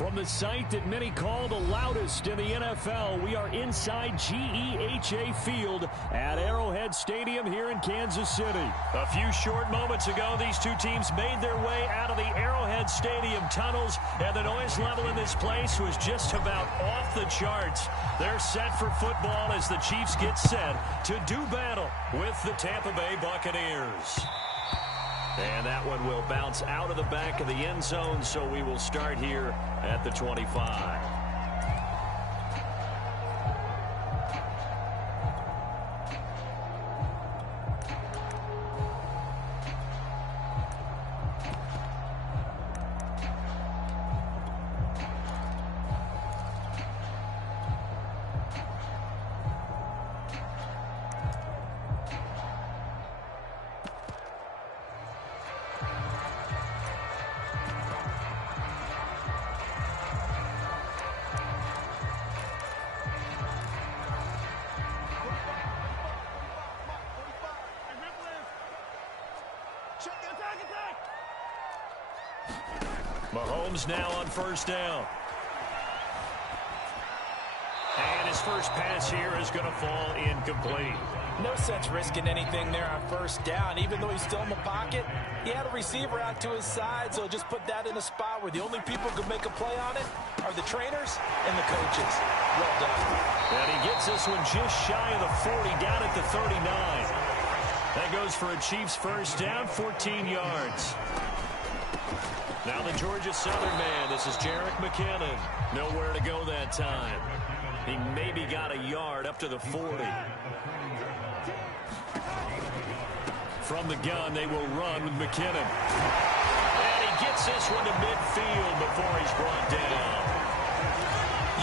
From the site that many call the loudest in the NFL, we are inside GEHA Field at Arrowhead Stadium here in Kansas City. A few short moments ago, these two teams made their way out of the Arrowhead Stadium tunnels, and the noise level in this place was just about off the charts. They're set for football as the Chiefs get set to do battle with the Tampa Bay Buccaneers. And that one will bounce out of the back of the end zone, so we will start here at the 25. Mahomes now on first down. And his first pass here is going to fall incomplete. No sense risking anything there on first down. Even though he's still in the pocket, he had a receiver out to his side, so just put that in a spot where the only people who can make a play on it are the trainers and the coaches. Well done. And he gets this one just shy of the 40, down at the 39. That goes for a Chiefs first down, 14 yards. Now the Georgia Southern man, this is Jerick McKinnon. Nowhere to go that time. He maybe got a yard up to the 40. From the gun, they will run with McKinnon. And he gets this one to midfield before he's brought down.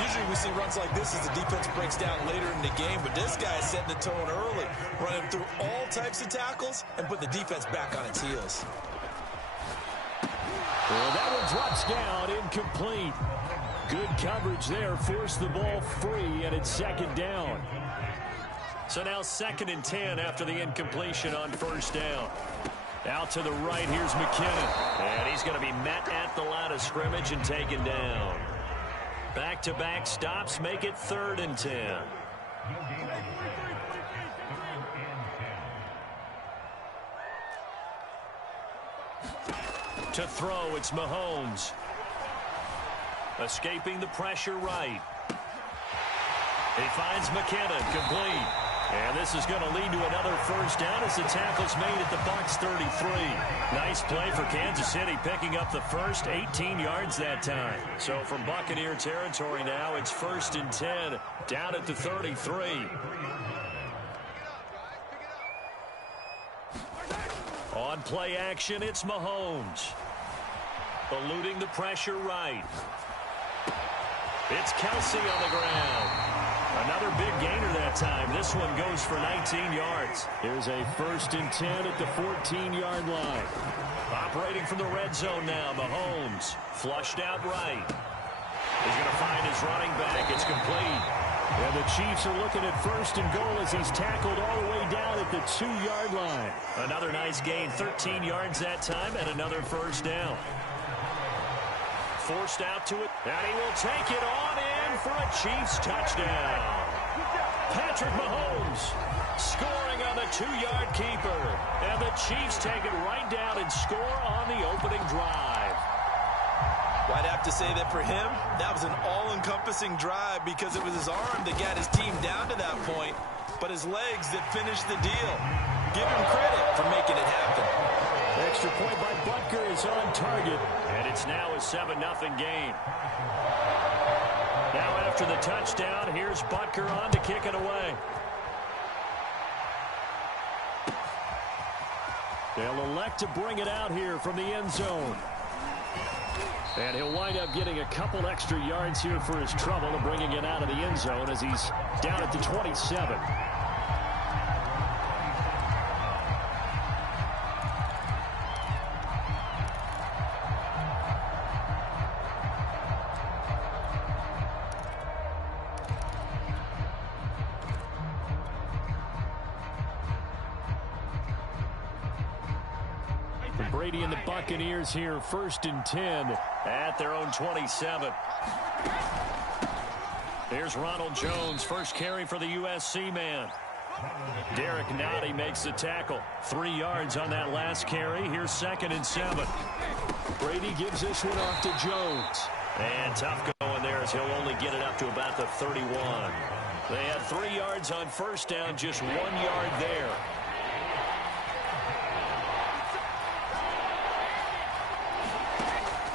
Usually we see runs like this as the defense breaks down later in the game, but this guy is setting the tone early, running through all types of tackles and put the defense back on its heels. Well, that one drops down, incomplete. Good coverage there, forced the ball free, and it's second down. So now 2nd and 10 after the incompletion on first down. Out to the right, here's McKinnon. And he's going to be met at the line of scrimmage and taken down. Back-to-back stops make it 3rd and 10. To throw, it's Mahomes. Escaping the pressure right. He finds McKinnon, complete. And this is going to lead to another first down as the tackle's made at the Bucs 33. Nice play for Kansas City, picking up the first 18 yards that time. So from Buccaneer territory now, it's 1st and 10, down at the 33. On play action, it's Mahomes. Eluding the pressure right. It's Kelsey on the ground. Another big gainer that time. This one goes for 19 yards. Here's a 1st and 10 at the 14-yard line. Operating from the red zone now, Mahomes. Flushed out right. He's going to find his running back. It's complete. And the Chiefs are looking at 1st and goal as he's tackled all the way down at the 2-yard line. Another nice gain, 13 yards that time, and another first down. Forced out to it, and he will take it on in for a Chiefs touchdown. Patrick Mahomes scoring on the 2-yard keeper. And the Chiefs take it right down and score on the opening drive. Well, I'd have to say that for him, that was an all-encompassing drive because it was his arm that got his team down to that point, but his legs that finished the deal. Give him credit for making it happen. Extra point by Butker is on target, and it's now a 7-0 game. Now after the touchdown, here's Butker on to kick it away. They'll elect to bring it out here from the end zone. And he'll wind up getting a couple extra yards here for his trouble and bringing it out of the end zone as he's down at the 27. Brady and the Buccaneers here, 1st and 10 at their own 27. Here's Ronald Jones, first carry for the USC man. Derek Nottie makes the tackle. 3 yards on that last carry. Here's 2nd and 7. Brady gives this one off to Jones. And tough going there as he'll only get it up to about the 31. They had 3 yards on first down, just 1 yard there.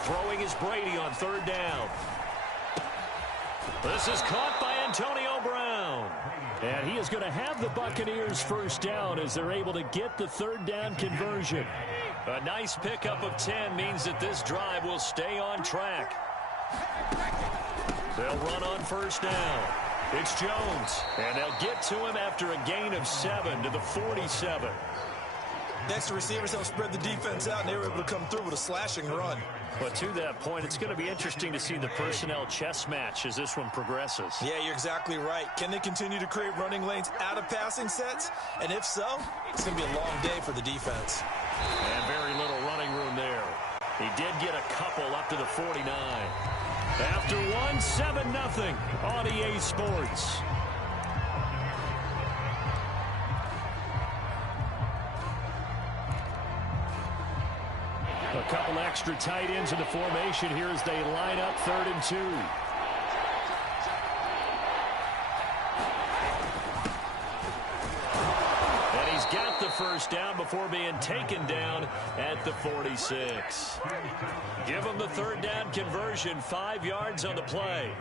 Throwing is Brady on 3rd down. This is caught by Antonio Brown. And he is going to have the Buccaneers first down as they're able to get the 3rd down conversion. A nice pickup of 10 means that this drive will stay on track. They'll run on first down. It's Jones, and they'll get to him after a gain of 7 to the 47. Next, the receivers help spread the defense out, and they were able to come through with a slashing run. But to that point, it's going to be interesting to see the personnel chess match as this one progresses. Yeah, you're exactly right. Can they continue to create running lanes out of passing sets? And if so, it's going to be a long day for the defense. And very little running room there. He did get a couple up to the 49. After one, 7-0 on EA Sports. A couple extra tight ends in the formation here as they line up 3rd and 2. And he's got the first down before being taken down at the 46. Give him the 3rd down conversion, 5 yards on the play.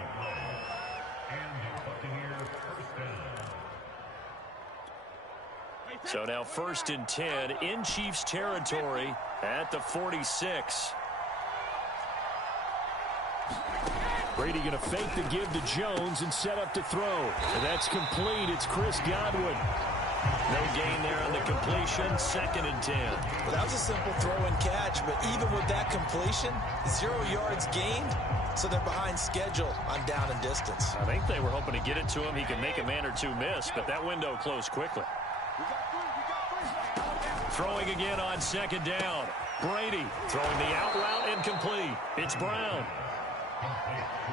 So now 1st and 10 in Chiefs territory at the 46. Brady going to fake the give to Jones and set up to throw. And that's complete. It's Chris Godwin. No gain there on the completion. 2nd and 10. Well, that was a simple throw and catch, but even with that completion, 0 yards gained, so they're behind schedule on down and distance. I think they were hoping to get it to him. He could make a man or two miss, but that window closed quickly. Throwing again on 2nd down. Brady throwing the out route incomplete. It's Brown.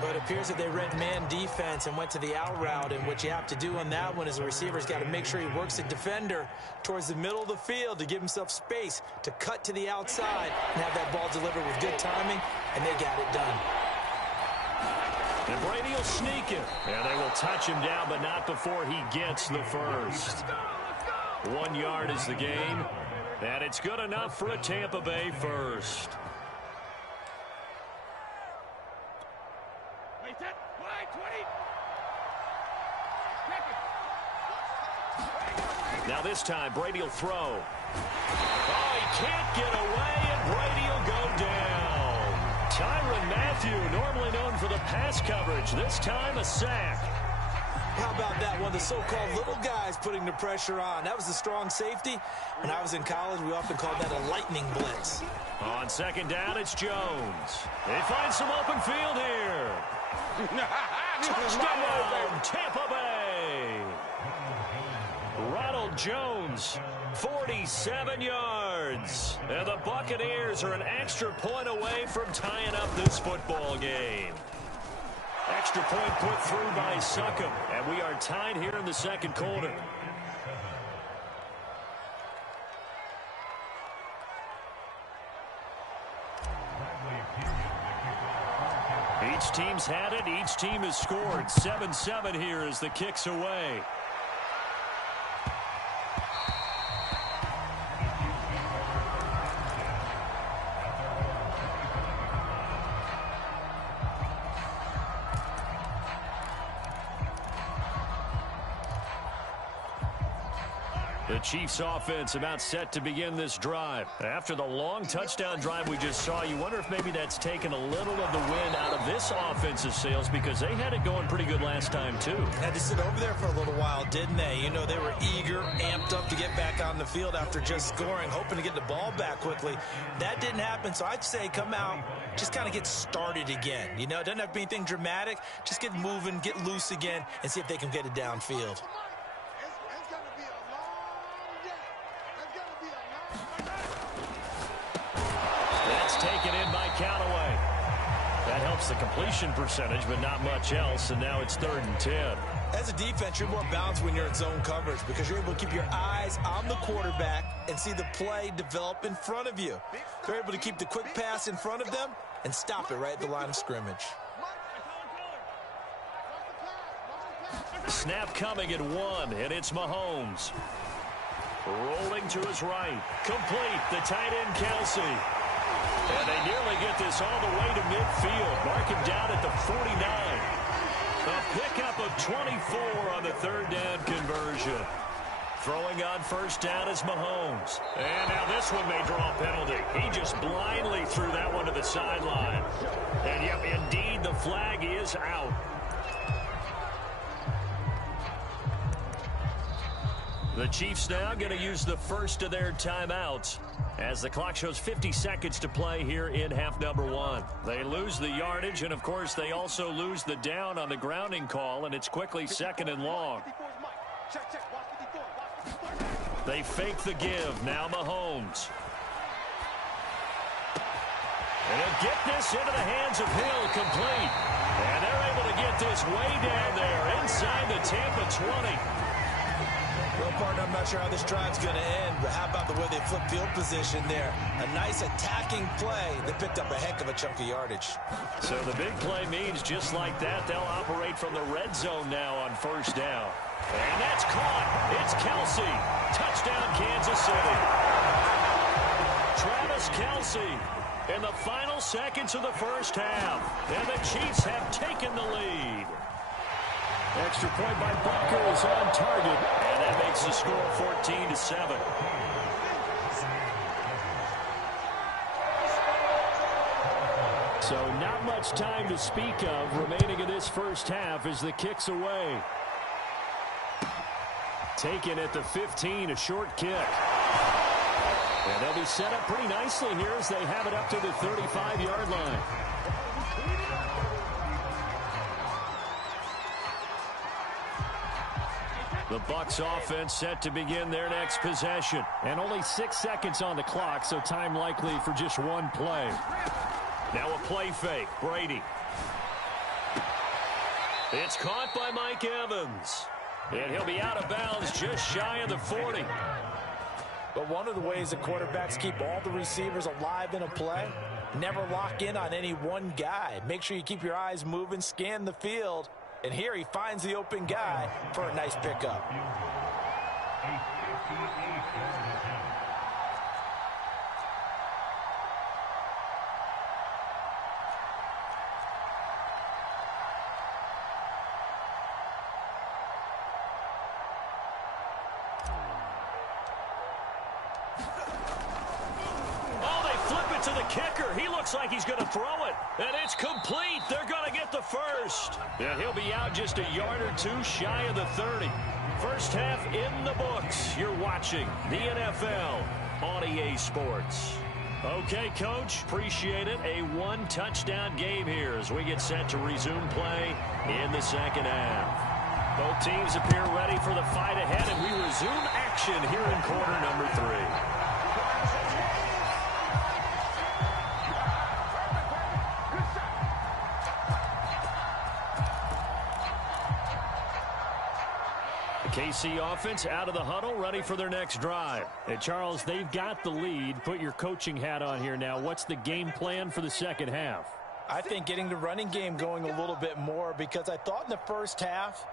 But it appears that they read man defense and went to the out route, and what you have to do on that one is the receiver's got to make sure he works the defender towards the middle of the field to give himself space to cut to the outside and have that ball delivered with good timing, and they got it done. And Brady will sneak it. And they will touch him down, but not before he gets the first. 1 yard is the gain. And it's good enough for a Tampa Bay first. Now this time, Brady will throw. Oh, he can't get away, and Brady will go down. Tyrann Mathieu, normally known for the pass coverage, this time a sack. How about that one? The so-called little guys putting the pressure on. That was the strong safety. When I was in college, we often called that a lightning blitz. On 2nd down, it's Jones. They find some open field here. Touchdown, Tampa Bay. Ronald Jones, 47 yards. And the Buccaneers are an extra point away from tying up this football game. Extra point put through by Succop, and we are tied here in the 2nd quarter. Each team's had it. Each team has scored. 7-7 here as the kick's away. The Chiefs offense about set to begin this drive. After the long touchdown drive we just saw, you wonder if maybe that's taken a little of the wind out of this offensive sails, because they had it going pretty good last time too. Had to sit over there for a little while, didn't they? You know, they were eager, amped up to get back on the field after just scoring, hoping to get the ball back quickly. That didn't happen, so I'd say come out, just kind of get started again. You know, it doesn't have to be anything dramatic. Just get moving, get loose again, and see if they can get it downfield. count away. That helps the completion percentage, but not much else, and now it's 3rd and 10. As a defense, you're more balanced when you're in zone coverage because you're able to keep your eyes on the quarterback and see the play develop in front of you. They're able to keep the quick pass in front of them and stop it right at the line of scrimmage. Snap coming at 1, and it's Mahomes. Rolling to his right. Complete, the tight end Kelsey. And they nearly get this all the way to midfield. Mark him down at the 49. A pickup of 24 on the 3rd down conversion. Throwing on 1st down is Mahomes. And now this one may draw a penalty. He just blindly threw that one to the sideline. And yep, indeed, the flag is out. The Chiefs now going to use the first of their timeouts as the clock shows 50 seconds to play here in half number 1. They lose the yardage, and of course they also lose the down on the grounding call, and it's quickly 2nd and long. They fake the give. Now Mahomes. And he'll get this into the hands of Hill, complete. And they're able to get this way down there inside the Tampa 20. Well, partner, I'm not sure how this drive's going to end, but how about the way they flip field position there? A nice attacking play. They picked up a heck of a chunk of yardage. So the big play means just like that, they'll operate from the red zone now on 1st down. And that's caught. It's Kelsey. Touchdown, Kansas City. Travis Kelsey in the final seconds of the 1st half. And the Chiefs have taken the lead. Extra point by Bucker is on target, and that makes the score 14-7. So not much time to speak of remaining in this 1st half as the kick's away. Taken at the 15, a short kick. And they'll be set up pretty nicely here as they have it up to the 35-yard line. The Bucs offense set to begin their next possession. And only 6 seconds on the clock, so time likely for just one play. Now a play fake. Brady. It's caught by Mike Evans. And he'll be out of bounds just shy of the 40. But one of the ways that quarterbacks keep all the receivers alive in a play, never lock in on any one guy. Make sure you keep your eyes moving, scan the field. And here he finds the open guy for a nice pickup. To the kicker. He looks like he's going to throw it. And it's complete. They're going to get the first. And he'll be out just a yard or two shy of the 30. 1st half in the books. You're watching the NFL on EA Sports. Okay, Coach. Appreciate it. A 1-touchdown game here as we get set to resume play in the 2nd half. Both teams appear ready for the fight ahead, and we resume action here in quarter number 3. KC offense out of the huddle, ready for their next drive. And Charles, they've got the lead. Put your coaching hat on here now. What's the game plan for the 2nd half? I think getting the running game going a little bit more, because I thought in the 1st half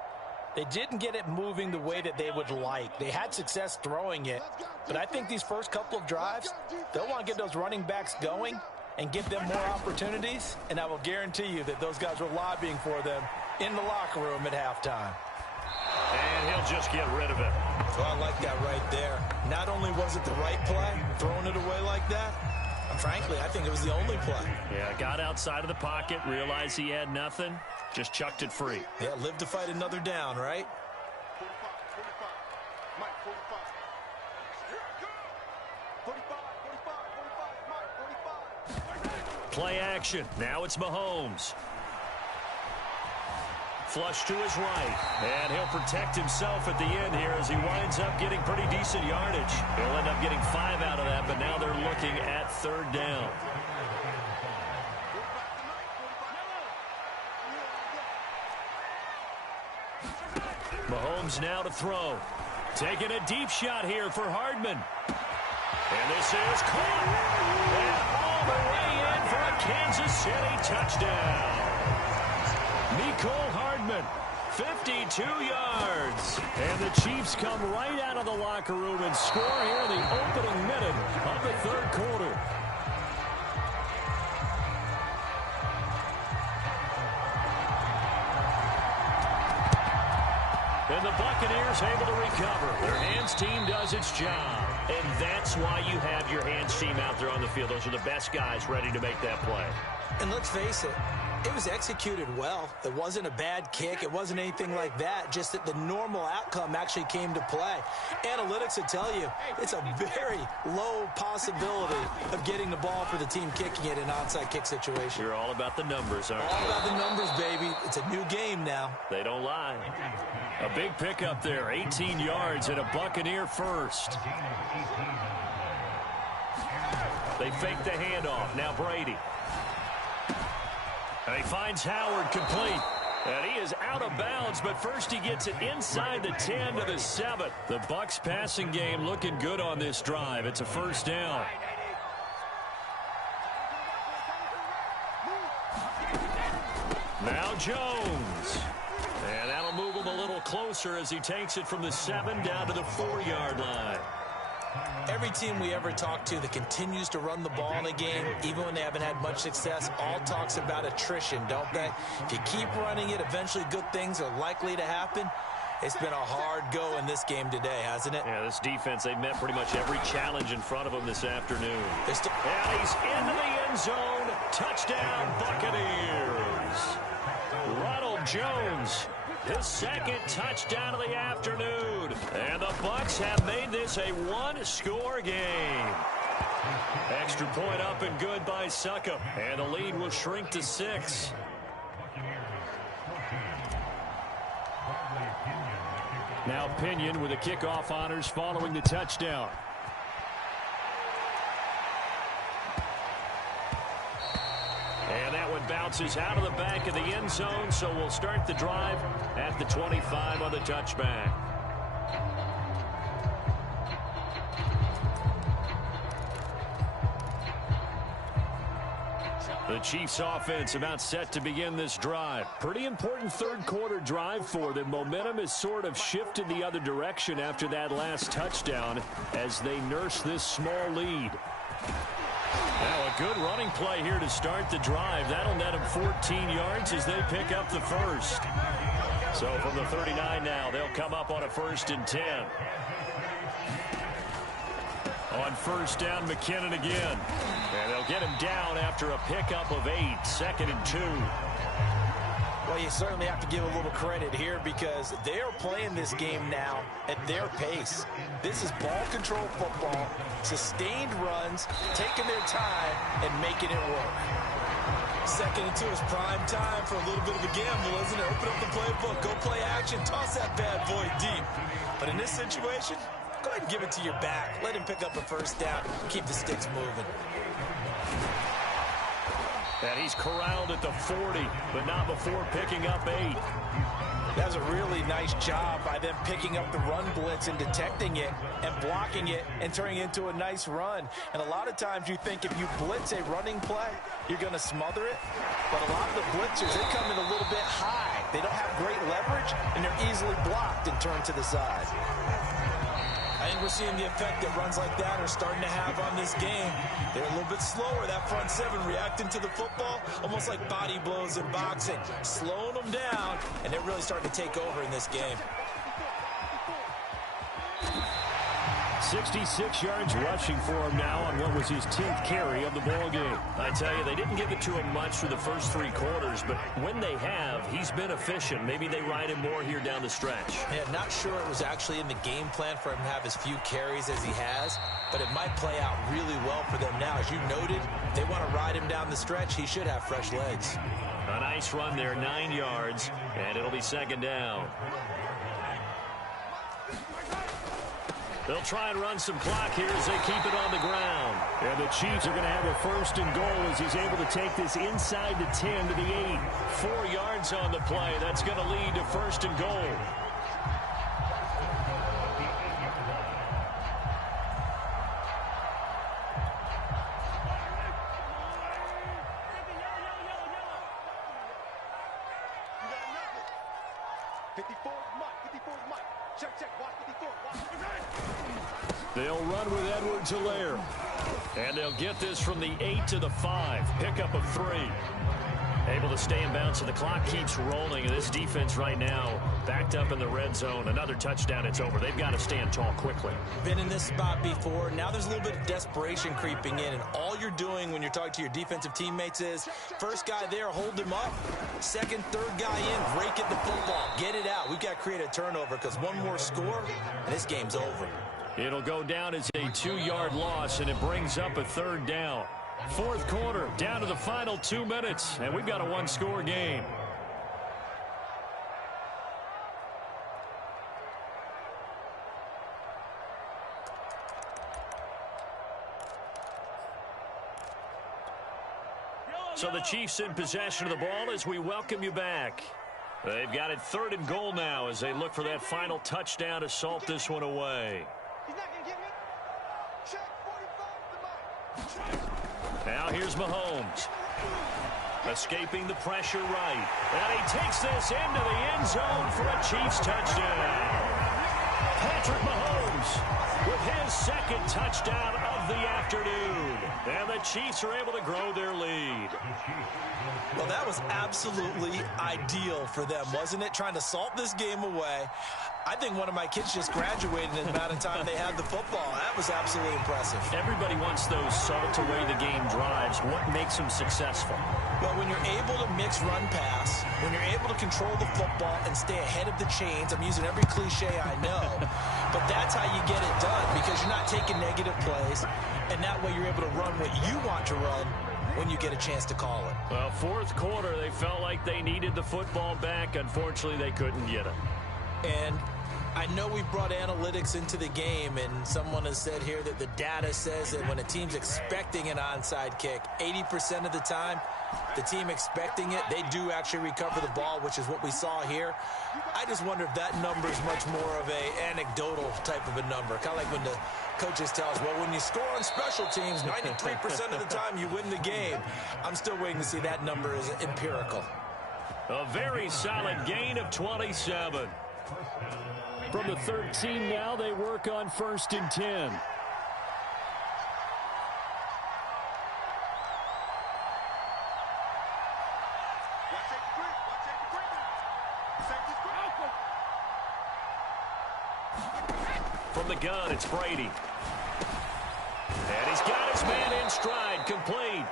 they didn't get it moving the way that they would like. They had success throwing it, but I think these first couple of drives, they'll want to get those running backs going and give them more opportunities, and I will guarantee you that those guys were lobbying for them in the locker room at halftime. And he'll just get rid of it. Well, I like that right there. Not only was it the right play, throwing it away like that, frankly, I think it was the only play. Yeah, got outside of the pocket, realized he had nothing, just chucked it free. Yeah, live to fight another down, right? Play action. Now it's Mahomes. Flush to his right. And he'll protect himself at the end here as he winds up getting pretty decent yardage. He'll end up getting 5 out of that, but now they're looking at 3rd down. Mahomes now to throw. Taking a deep shot here for Hardman. And this is caught. And all the way in for a Kansas City touchdown. Mecole Hardman, 52 yards. And the Chiefs come right out of the locker room and score here in the opening minute of the third quarter. And the Buccaneers able to recover. Their hands team does its job. And that's why you have your hands team out there on the field. Those are the best guys ready to make that play. And let's face it, it was executed well. It wasn't a bad kick. It wasn't anything like that. Just that the normal outcome actually came to play. Analytics will tell you it's a very low possibility of getting the ball for the team kicking it in an onside kick situation. You're all about the numbers, aren't you? All about the numbers, baby. It's a new game now. They don't lie. A big pickup there, 18 yards and a Buccaneer first. They fake the handoff. Now Brady. And he finds Howard complete. And he is out of bounds, but first he gets it inside the 10 to the 7. The Bucs passing game looking good on this drive. It's a first down. Now Jones. And that'll move him a little closer as he takes it from the 7 down to the 4-yard line. Every team we ever talk to that continues to run the ball in a game, even when they haven't had much success, all talks about attrition, don't they? If you keep running it, eventually good things are likely to happen. It's been a hard go in this game today, hasn't it? Yeah, this defense, they met pretty much every challenge in front of them this afternoon. And he's into the end zone. Touchdown, Buccaneers. Ronald Jones, his second touchdown of the afternoon. And the Bucs have made this a one-score game. Extra point up and good by Succop. And the lead will shrink to 6. Now Pinion with the kickoff honors following the touchdown. And that one bounces out of the back of the end zone, so we'll start the drive at the 25 on the touchback. The Chiefs offense about set to begin this drive. Pretty important third quarter drive for them. Momentum has sort of shifted the other direction after that last touchdown as they nurse this small lead. Now a good running play here to start the drive. That'll net them 14 yards as they pick up the first. So from the 39 now, they'll come up on a 1st and 10. On first down, McKinnon again. And they'll get him down after a pickup of 8. 2nd and 2. Well, you certainly have to give a little credit here because they are playing this game now at their pace. This is ball control football, sustained runs, taking their time, and making it work. 2nd and 2 is prime time for a little bit of a gamble, isn't it? Open up the playbook, go play action, toss that bad boy deep. But in this situation, go ahead and give it to your back. Let him pick up a first down. Keep the sticks moving. And he's corralled at the 40, but not before picking up 8. That was a really nice job by them picking up the run blitz and detecting it and blocking it and turning it into a nice run. And a lot of times you think if you blitz a running play, you're going to smother it. But a lot of the blitzers, they come in a little bit high. They don't have great leverage, and they're easily blocked and turned to the side. I think we're seeing the effect that runs like that are starting to have on this game. They're a little bit slower, that front 7 reacting to the football, almost like body blows in boxing, slowing them down, and they're really starting to take over in this game. 66 yards rushing for him now on what was his 10th carry of the ball game. I tell you, they didn't give it to him much for the first 3 quarters, but when they have, he's been efficient. Maybe they ride him more here down the stretch. Yeah, not sure it was actually in the game plan for him to have as few carries as he has, but it might play out really well for them now. As you noted, if they want to ride him down the stretch, he should have fresh legs. A nice run there, 9 yards, and it'll be 2nd down. They'll try and run some clock here as they keep it on the ground. And the Chiefs are going to have a 1st and goal as he's able to take this inside the 10 to the 8. 4 yards on the play. That's going to lead to 1st and goal. 54 Mike. 54 Mike. Check. Watch 54. Watch. They'll run with Edwards-Helaire. And they'll get this from the 8 to the 5. Pickup of 3. Able to stay in bounds, so the clock keeps rolling. And this defense right now backed up in the red zone. Another touchdown, it's over. They've got to stand tall quickly. Been in this spot before. Now there's a little bit of desperation creeping in. And all you're doing when you're talking to your defensive teammates is, first guy there, hold him up. Second, third guy in, break at the football. Get it out. We've got to create a turnover because one more score, and this game's over. It'll go down as a 2-yard loss, and it brings up a 3rd down. 4th quarter, down to the final 2 minutes, and we've got a 1-score game. So the Chiefs in possession of the ball as we welcome you back. They've got it 3rd and goal now as they look for that final touchdown to salt this one away. Now here's Mahomes. Escaping the pressure right. And he takes this into the end zone for a Chiefs touchdown. Patrick Mahomes with his 2nd touchdown of the afternoon. And the Chiefs are able to grow their lead. Well, that was absolutely ideal for them, wasn't it? Trying to salt this game away. I think one of my kids just graduated in the amount of time they had the football. That was absolutely impressive. Everybody wants those salt away the game drives. What makes them successful? Well, when you're able to mix run pass, when you're able to control the football and stay ahead of the chains, I'm using every cliche I know, but that's how you get it done because you're not taking negative plays, and that way you're able to run what you want to run when you get a chance to call it. Well, 4th quarter, they felt like they needed the football back. Unfortunately, they couldn't get it. And I know we brought analytics into the game, and someone has said here that the data says that when a team's expecting an onside kick, 80% of the time, the team expecting it, they do actually recover the ball, which is what we saw here. I just wonder if that number is much more of a anecdotal type of a number. Kind of like when the coaches tell us, well, when you score on special teams, 93% of the time you win the game. I'm still waiting to see that number is empirical. A very solid gain of 27. From the 13 now, they work on 1st and 10. From the gun, it's Brady. And he's got his man in stride, complete.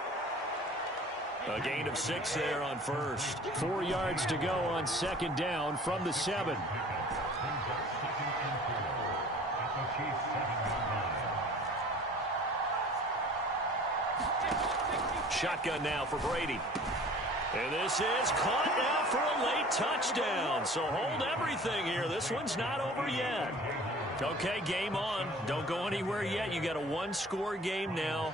A gain of 6 there on 1st. 4 yards to go on 2nd down from the 7. Shotgun now for Brady. And this is caught now for a late touchdown. So hold everything here. This one's not over yet. Okay, game on. Don't go anywhere yet. You got a 1-score game now.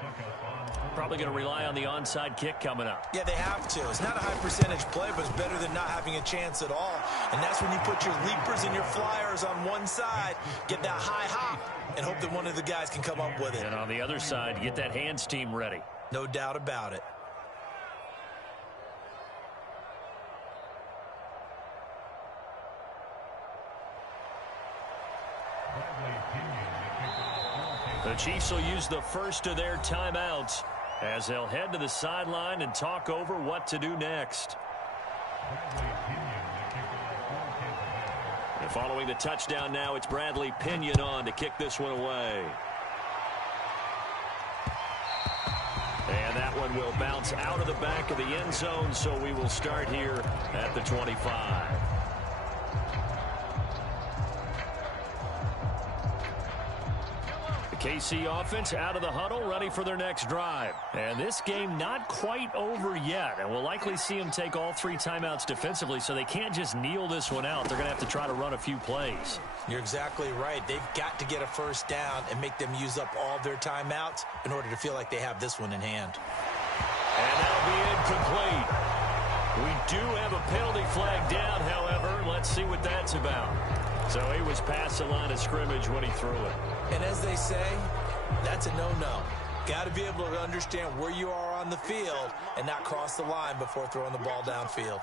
Probably going to rely on the onside kick coming up. Yeah, they have to. It's not a high percentage play, but it's better than not having a chance at all. And that's when you put your leapers and your flyers on one side, get that high hop, and hope that one of the guys can come up with it. And on the other side, get that hands team ready. No doubt about it. The Chiefs will use the first of their timeouts as they'll head to the sideline and talk over what to do next. And following the touchdown now, it's Bradley Pinion on to kick this one away. And that one will bounce out of the back of the end zone, so we will start here at the 25. KC offense out of the huddle, ready for their next drive. And this game not quite over yet. And we'll likely see them take all 3 timeouts defensively, so they can't just kneel this one out. They're going to have to try to run a few plays. You're exactly right. They've got to get a first down and make them use up all their timeouts in order to feel like they have this one in hand. And that'll be incomplete. We do have a penalty flag down, however. Let's see what that's about. So he was past the line of scrimmage when he threw it. And as they say, that's a no-no. Got to be able to understand where you are on the field and not cross the line before throwing the ball downfield.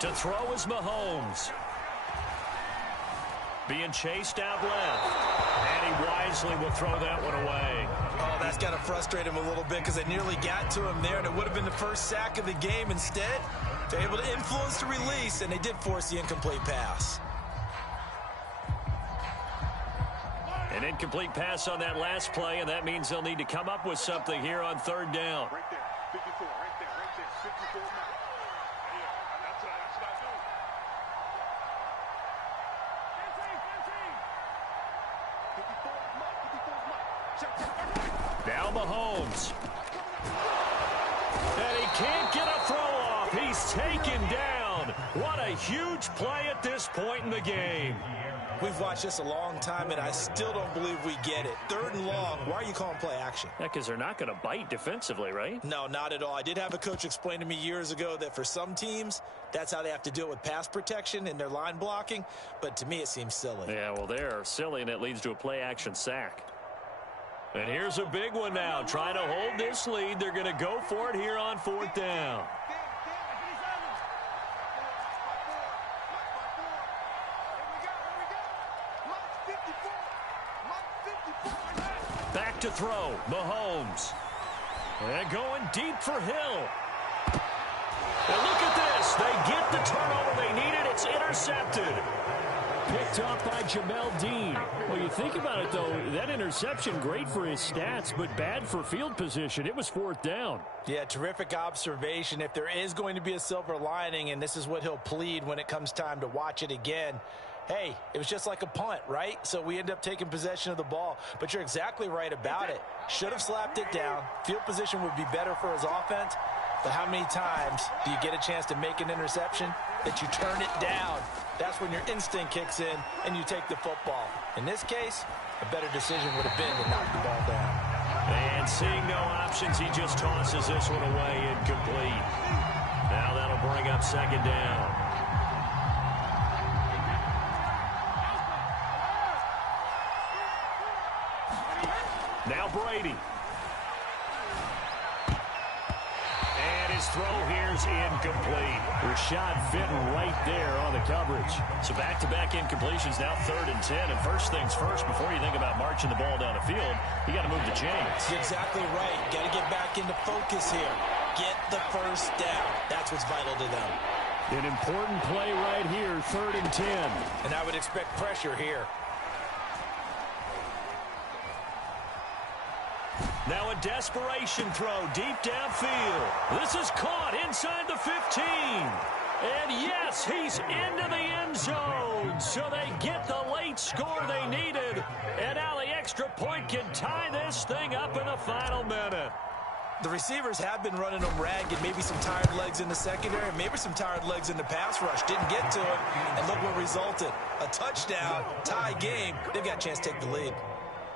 To throw is Mahomes. Being chased out left. And he wisely will throw that one away. Oh, that's got to frustrate him a little bit because they nearly got to him there, and it would have been the first sack of the game. Instead, they're able to influence the release, and they did force the incomplete pass. An incomplete pass on that last play, and that means they'll need to come up with something here on third down. Right there. 54. Right there. 54 now. Yeah, that's what I do. Now Mahomes. And he can't get a throw off. He's taken down. What a huge play at this point in the game. We've watched this a long time, and I still don't believe we get it. Third and long. Why are you calling play action? Yeah, because they're not going to bite defensively, right? No, not at all. I did have a coach explain to me years ago that for some teams, that's how they have to deal with pass protection and their line blocking. But to me, it seems silly. Yeah, well, they're silly, and it leads to a play action sack. And here's a big one now. Trying to hold this lead. They're going to go for it here on fourth down. Back to throw. Mahomes. And going deep for Hill. And look at this. They get the turnover they needed. It's intercepted. Picked up by Jamel Dean. Well, you think about it, though, that interception, great for his stats, but bad for field position. It was fourth down. Yeah, terrific observation. If there is going to be a silver lining, and this is what he'll plead when it comes time to watch it again, hey, it was just like a punt, right? So we end up taking possession of the ball. But you're exactly right about it. Should have slapped it down. Field position would be better for his offense. But how many times do you get a chance to make an interception that you turn it down? That's when your instinct kicks in and you take the football. In this case, a better decision would have been to knock the ball down. And seeing no options, he just tosses this one away incomplete. Now that'll bring up second down. Now Brady. And his throw here's incomplete. Rashad fitting right there on the coverage. So back-to-back incompletions, now 3rd and 10. And first things first, before you think about marching the ball down the field, you got to move the chains. You're exactly right. Got to get back into focus here. Get the first down. That's what's vital to them. An important play right here, 3rd and 10. And I would expect pressure here. Now a desperation throw deep downfield. This is caught inside the 15. And yes, he's into the end zone. So they get the late score they needed. And now the extra point can tie this thing up in the final minute. The receivers have been running them ragged. Maybe some tired legs in the secondary, maybe some tired legs in the pass rush. Didn't get to it. And look what resulted. A touchdown, tie game. They've got a chance to take the lead.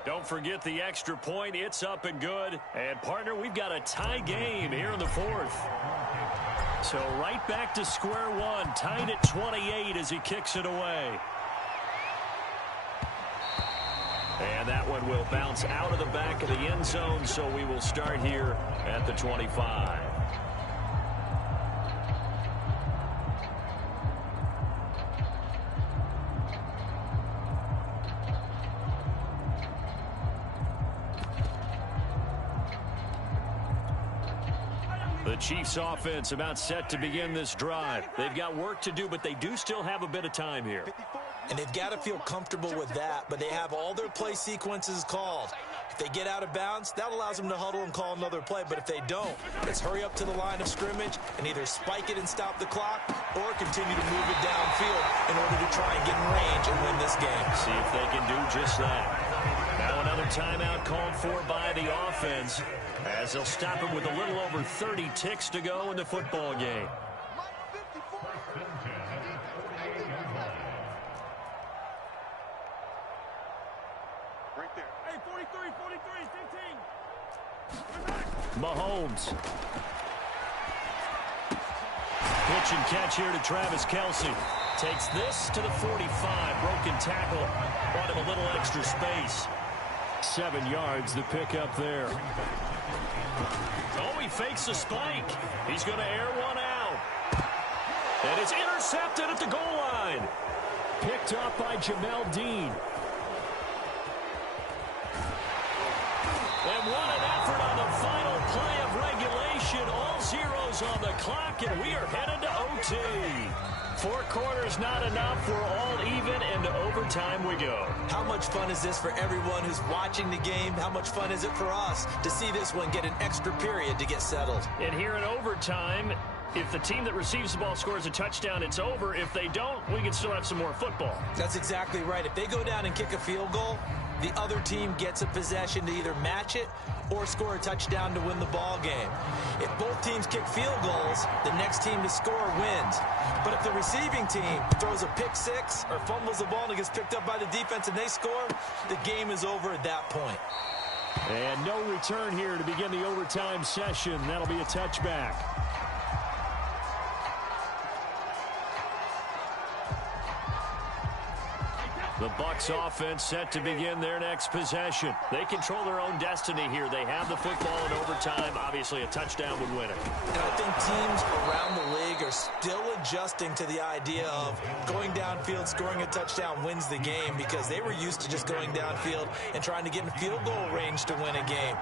Don't forget the extra point. It's up and good. And, partner, we've got a tie game here in the 4th. So right back to square one. Tied at 28 as he kicks it away. And that one will bounce out of the back of the end zone. So we will start here at the 25. The Chiefs offense about set to begin this drive. They've got work to do, but they do still have a bit of time here. And they've got to feel comfortable with that, but they have all their play sequences called. If they get out of bounds, that allows them to huddle and call another play. But if they don't, it's hurry up to the line of scrimmage and either spike it and stop the clock or continue to move it downfield in order to try and get in range and win this game. See if they can do just that. Now another timeout called for by the offense as they'll stop it with a little over 30 ticks to go in the football game. Right there. Hey, 43, 15. Mahomes. Pitch and catch here to Travis Kelce. Takes this to the 45. Broken tackle. Brought him a little extra space. 7 yards the pick up there. Oh, he fakes a spike. He's going to air one out. And it's intercepted at the goal line. Picked up by Jamel Dean. And what an effort on the final play of regulation. All zeros on the clock, and we are headed to OT. 4 quarters not enough. We're all even, and to overtime we go. How much fun is this for everyone who's watching the game? How much fun is it for us to see this one get an extra period to get settled? And here in overtime, if the team that receives the ball scores a touchdown, it's over. If they don't, we can still have some more football. That's exactly right. If they go down and kick a field goal, the other team gets a possession to either match it or score a touchdown to win the ball game. If both teams kick field goals, the next team to score wins. But if the receiving team throws a pick six or fumbles the ball and it gets picked up by the defense and they score, the game is over at that point. And no return here to begin the overtime session. That'll be a touchback. The Bucs offense set to begin their next possession. They control their own destiny here. They have the football in overtime. Obviously, a touchdown would win it. And I think teams around the league are still adjusting to the idea of going downfield, scoring a touchdown wins the game, because they were used to just going downfield and trying to get in field goal range to win a game.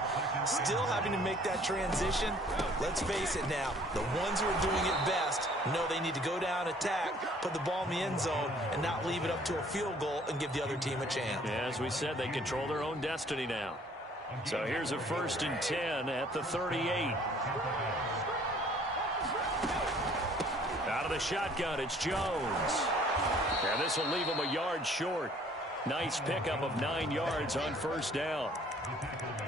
Still having to make that transition. Let's face it now, the ones who are doing it best know they need to go down, attack, put the ball in the end zone, and not leave it up to a field goal and give the other team a chance. Yeah, as we said, they control their own destiny now. So here's a 1st and 10 at the 38. Out of the shotgun, it's Jones. And this will leave him a yard short. Nice pickup of 9 yards on 1st down.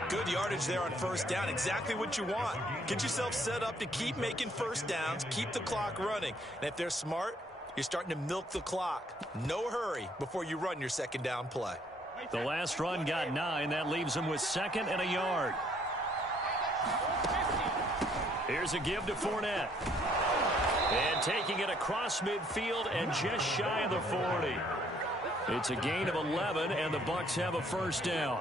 Good yardage there on 1st down. Exactly what you want. Get yourself set up to keep making 1st downs, keep the clock running. And if they're smart, you're starting to milk the clock. No hurry before you run your 2nd down play. The last run got 9. That leaves him with 2nd and a yard. Here's a give to Fournette. And taking it across midfield and just shy of the 40. It's a gain of 11, and the Bucs have a 1st down.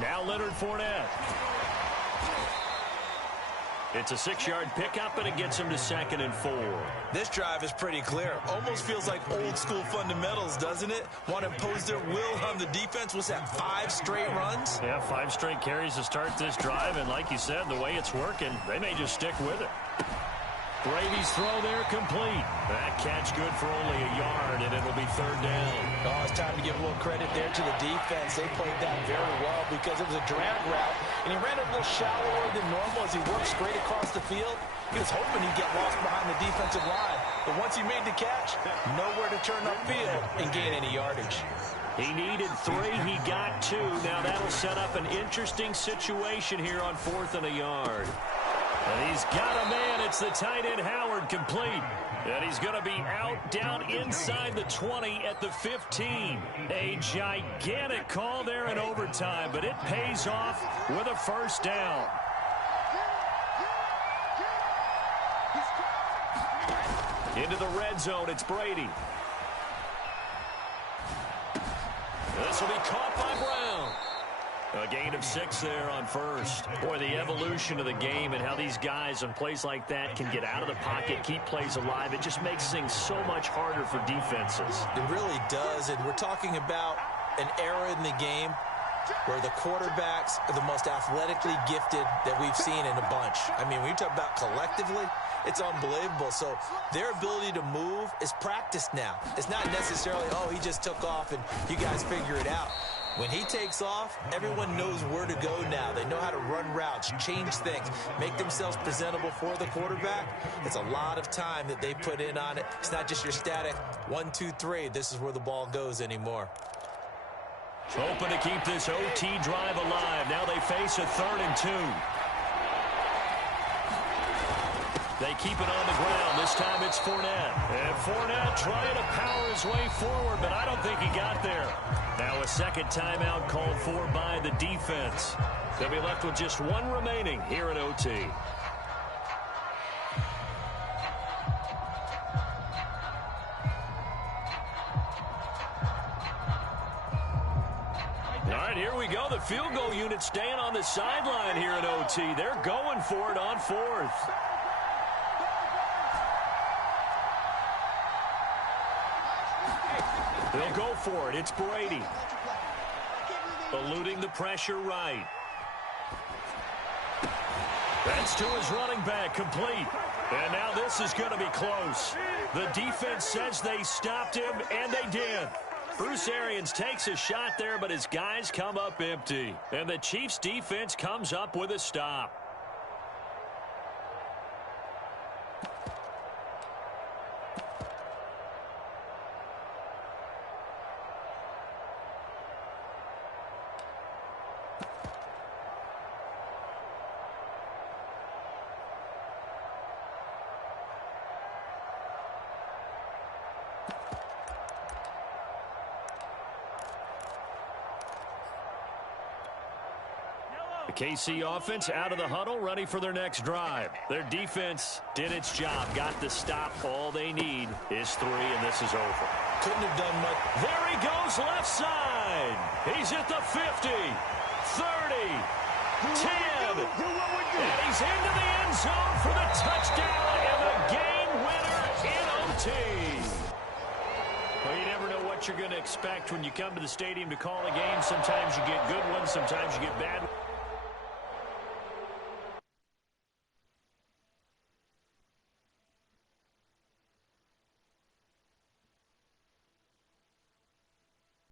Now Leonard Fournette. It's a 6-yard pickup, and it gets him to 2nd and 4. This drive is pretty clear. Almost feels like old school fundamentals, doesn't it? Want to impose their will on the defense. Was that 5 straight runs? Yeah, 5 straight carries to start this drive, and like you said, the way it's working, they may just stick with it. Brady's throw there complete. That catch good for only a yard, and it'll be 3rd down. Oh, it's time to give a little credit there to the defense. They played that very well because it was a drag route, and he ran a little shallower than normal as he worked straight across the field. He was hoping he'd get lost behind the defensive line, but once he made the catch, nowhere to turn upfield and gain any yardage. He needed 3. He got 2. Now that'll set up an interesting situation here on 4th and a yard. And he's got a man. It's the tight end Howard, complete. And he's going to be out down inside the 20 at the 15. A gigantic call there in overtime, but it pays off with a 1st down. Into the red zone, it's Brady. This will be caught by Brown. A gain of 6 there on 1st. Boy, the evolution of the game and how these guys on plays like that can get out of the pocket, keep plays alive, it just makes things so much harder for defenses. It really does, and we're talking about an era in the game where the quarterbacks are the most athletically gifted that we've seen in a bunch. I mean, when you talk about collectively, it's unbelievable. So their ability to move is practiced now. It's not necessarily, oh, he just took off and you guys figure it out. When he takes off, everyone knows where to go now. They know how to run routes, change things, make themselves presentable for the quarterback. It's a lot of time that they put in on it. It's not just your static 1, 2, 3. This is where the ball goes anymore. Hoping to keep this OT drive alive. Now they face a 3rd and 2. They keep it on the ground. This time it's Fournette. And Fournette trying to power his way forward, but I don't think he got there. Now a 2nd timeout called for by the defense. They'll be left with just 1 remaining here in OT. All right, here we go. The field goal unit staying on the sideline here in OT. They're going for it on fourth. They'll go for it. It's Brady. Eluding the pressure right. That's to his running back, complete. And now this is going to be close. The defense says they stopped him, and they did. Bruce Arians takes a shot there, but his guys come up empty. And the Chiefs' defense comes up with a stop. The KC offense out of the huddle, ready for their next drive. Their defense did its job, got the stop. All they need is 3, and this is over. Couldn't have done much. There he goes, left side. He's at the 50, 30, 10, and he's into the end zone for the touchdown and the game winner in OT. Well, you never know what you're going to expect when you come to the stadium to call a game. Sometimes you get good ones, sometimes you get bad ones.